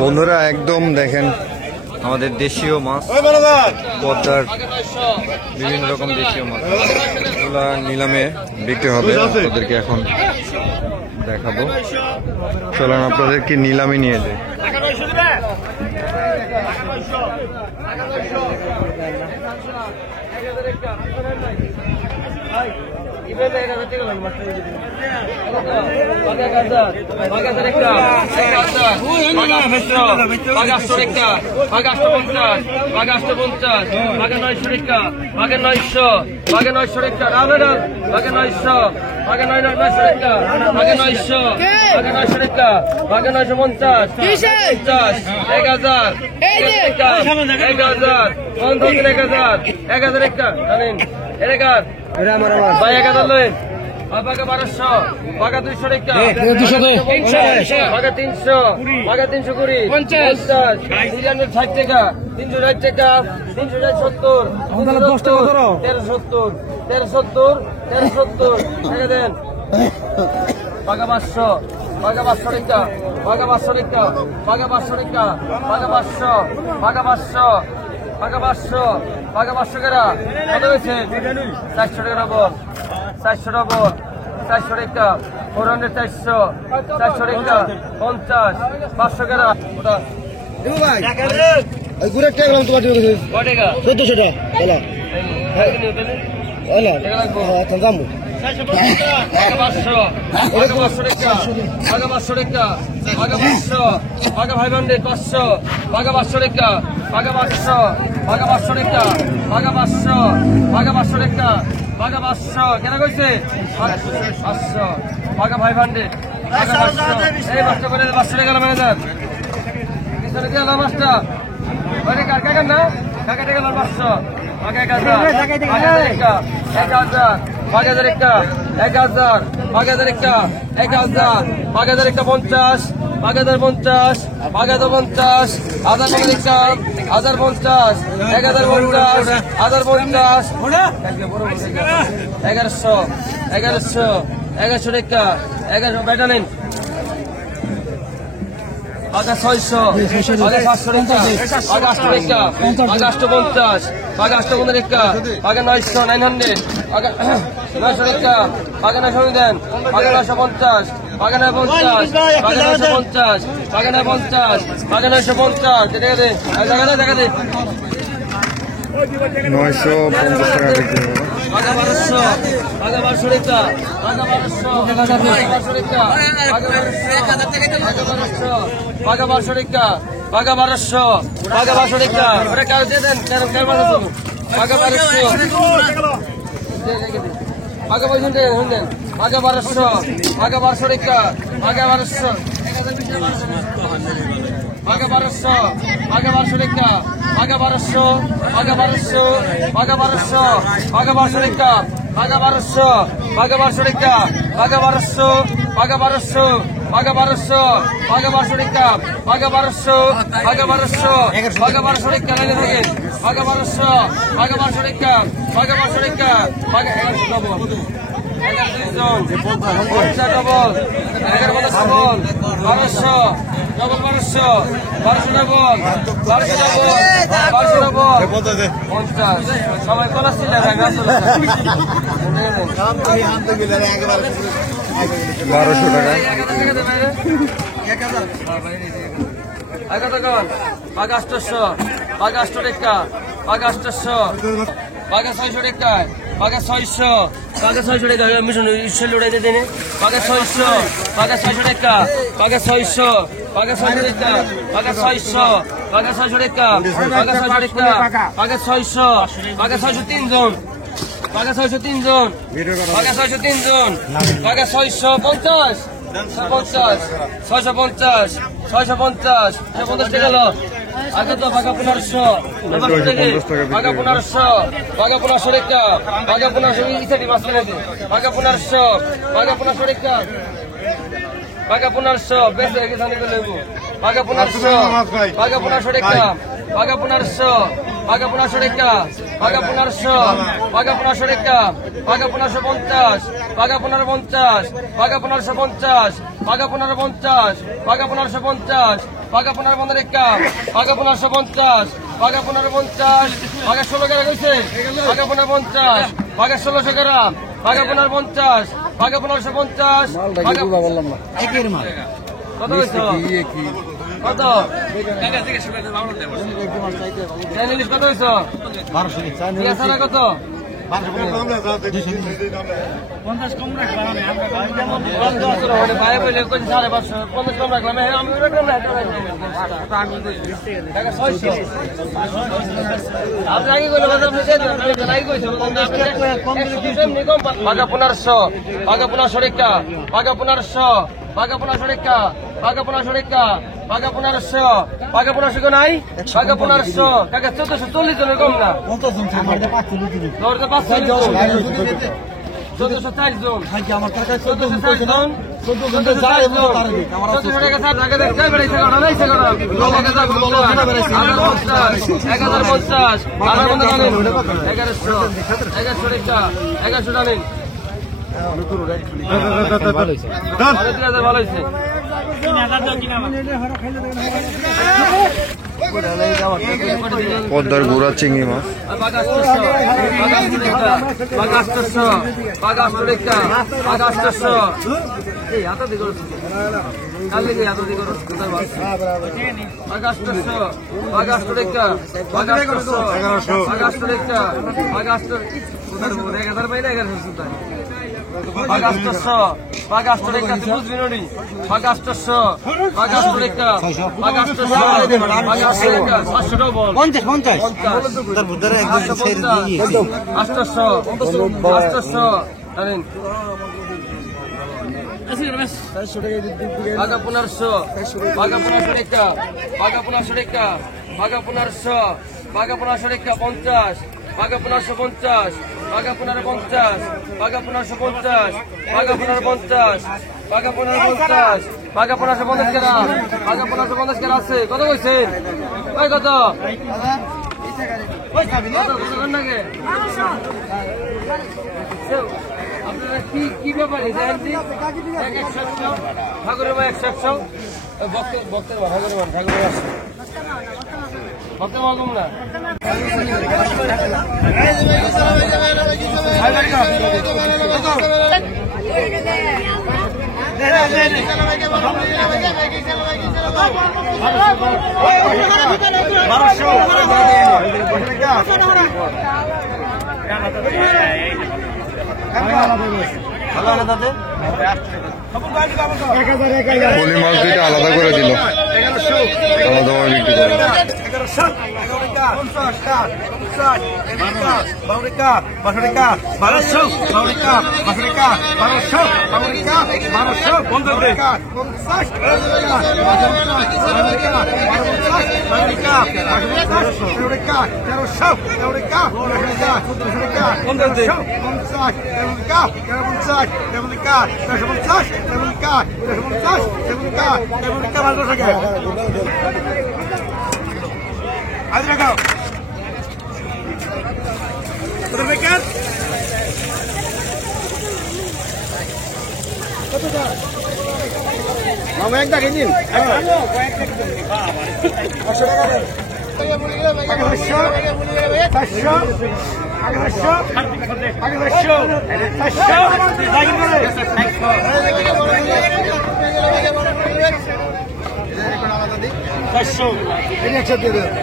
বন্ধুরা একদম দেখেন আমাদের দেশীয় মাছ, পদ্মার বিভিন্ন রকম দেশীয় মাছ এগুলা নিলামে বিক্রি হবে। আপনাদেরকে এখন দেখাবো, চলেন আপনাদেরকে নিলামে নিয়ে যাই। ভাই 1000 লইন, বাঘা 1200, বাঘা 200 টাকা, বাঘা 300, বাঘা 320, 50, 360 টাকা, 360 টাকা, 370, 1370, 1370, 1370 টাকা দেন। বাঘা 500, বাঘা 500 টাকা, বাঘা 500 টাকা, বাঘা 500 টাকা, বাঘা 500, বাঘা 500, বাঘা 500, বাঘা 500 টাকা কত হয়েছে? 400 টাকা বল, 400 টাকা বল, 400 টাকা, 400, 400, 400 টাকা, 50, 500 টাকা। কেনা কইছে 500, বাঘা 500, এই মাছটা করে 500 টাকা ম্যানেজার মাছটা কাকা না কাকা টাকা 500, বাঘা 1000, 1000 টাকা, 1000, বাঘা 1000 টাকা, 1000, বাঘা 1000 টাকা, 1000, বাঘা 1000 টাকা 50, বাঘা 1050, বাঘা 1050, 1000 টাকা, 1050, 1050, 1050, 1100, 1100, 1100 টাকা, 1100 বেটা নেন। বাঘা 600, বাঘা 700 টাকা, বাঘা 800 টাকা, বাঘা 850, বাঘা 850 টাকা, বাঘা 900, 900, বাঘা 900 টাকা, বাঘা 900 দেন, বাঘা 950, বাঘা 950, বাঘা 950, বাঘা 950, বাঘা 950 দেখা দে, দেখা দে 950 টাকা বিক্রি হবে। বাঘা 1200, বাঘা 1200 টাকা, বাঘা 1200, বাঘা 1200 টাকা, বাঘা 1200, বাঘা 1200 টাকা, বাঘা 1200, বাঘা 1200 টাকা, ওটা কাজ দিয়ে দেন, কেন বাঘা 1200, বাঘা বলছেন দেন, বাঘা 1200, বাঘা 1200 টাকা, বাঘা 1200, বাঘা 1200, বাঘা 1200 টাকা, বাঘা 1200, বাঘা 1200, বাঘা 1200, বাঘা 1200 টাকা, বাঘা 1200, বাঘা 1200 টাকা, বাঘা 1200, বাঘা 1200, বাঘা 1200, বাঘা 1200 টাকা, বাঘা 1200, বাঘা 1200, বাঘা 1200 টাকা লাইনে থাকেন, বাঘা 1200, বাঘা 1200 টাকা, বাঘা 1200 টাকা, বাঘা 1100 ডবল, 11 জন, 50 double, 11 double, 1200, double 1200, 1200 double, 1200 double, 1200 double, 50, সবাই কলা ছিল 1200 টাকা। বাঘা 800, বাঘা 800 টাকা, বাঘা 800, বাঘা 600 টাকা, বাঘা 600, বাঘা 600 টাকা, মিশন ইসল উড়াই দিয়ে দেনে, বাঘা 600, বাঘা 600 টাকা, বাঘা 600, বাঘা 600 টাকা, বাঘা 600, বাঘা 600 টাকা, বাঘা 600 টাকা, বাঘা 600, বাঘা 600 3 জন, বাঘা 600 3 জন, বাঘা 600 3 জন, বাঘা 650, 650, 650, 650, 650 টাকা লো আগে তো বাঘা 1500, বাঘা 1500, বাঘা 1500 টাকা, বাঘা 1500 ইসাটি মাছ কিনে দিন, বাঘা 1500, বাঘা 1500 টাকা, বাঘা 1500 বেশ হয়ে গেছে অনেক লেবু, বাঘা 1500, বাঘা 1500 টাকা, বাঘা 1500, পাকা 1500 টাকা পাকা 1500 পাকা 1500 টাকা পাকা 1550 পাকা 1550 পাকা 1550 পাকা 1550 পাকা 1550 পাকা 1550 টাকা পাকা 1550 পাকা 1550 পাকা 16 টাকা কইছে পাকা 1550 পাকা 1600 টাকা পাকা 1550 পাকা 1550 পাকা বললাম না একের মাল কত হইছো কত চাইনিজ কত হইছো 1200 চাইনিজ কত 50 কম রাখলাম আমরা ভাই বলে কোন 550 50 কম রাখলাম আমি রাখলাম না টাকা 600 আপনি আগে কইলে বাজার নিচে নাই কইছো পাকা 1500 পাকা 1500 টাকা পাকা 1500 পাকা 1500 টাকা পাকা 1500 টাকা পাকা 1500 পাকা 1500 কো নাই পাকা 1500 টাকা 1440 জনের কম না কত জন আমাদের 540 জন 1440 জন আমার টাকা 1440 জন 1440 যায় এমন তারে দিক আমার 1400 টাকা ছাড় টাকা দেখ যাই বেড়াইছে কত নাইছে কত 1050 আর বন্ধ জানেন 1100 টাকা 1100 জানেন ভালো হয়েছে পদ্মার গুড়া চিংড়ি মাছ পাকা 1500 পাকা 1500 টাকা পাকা 1500 টাকা পাকা 1500 পাকা 1500 টাকা 50 পাকা 1550 পাকা 1550 পাকা 1550 পাকা 1550 পাকা 1550 পাকা 1550 কেনা পাকা 1550 কেনা আছে কত কইছেন ওই কত আপনারা কি ব্যাপারে ঠাকুরের ভাই 100 ভক্তের ঠাকুরের আসে ভক্ত মাগম না পলি মাছ দুইটা আলাদা করে দিল আলাদা ভাবে বিক্রি করে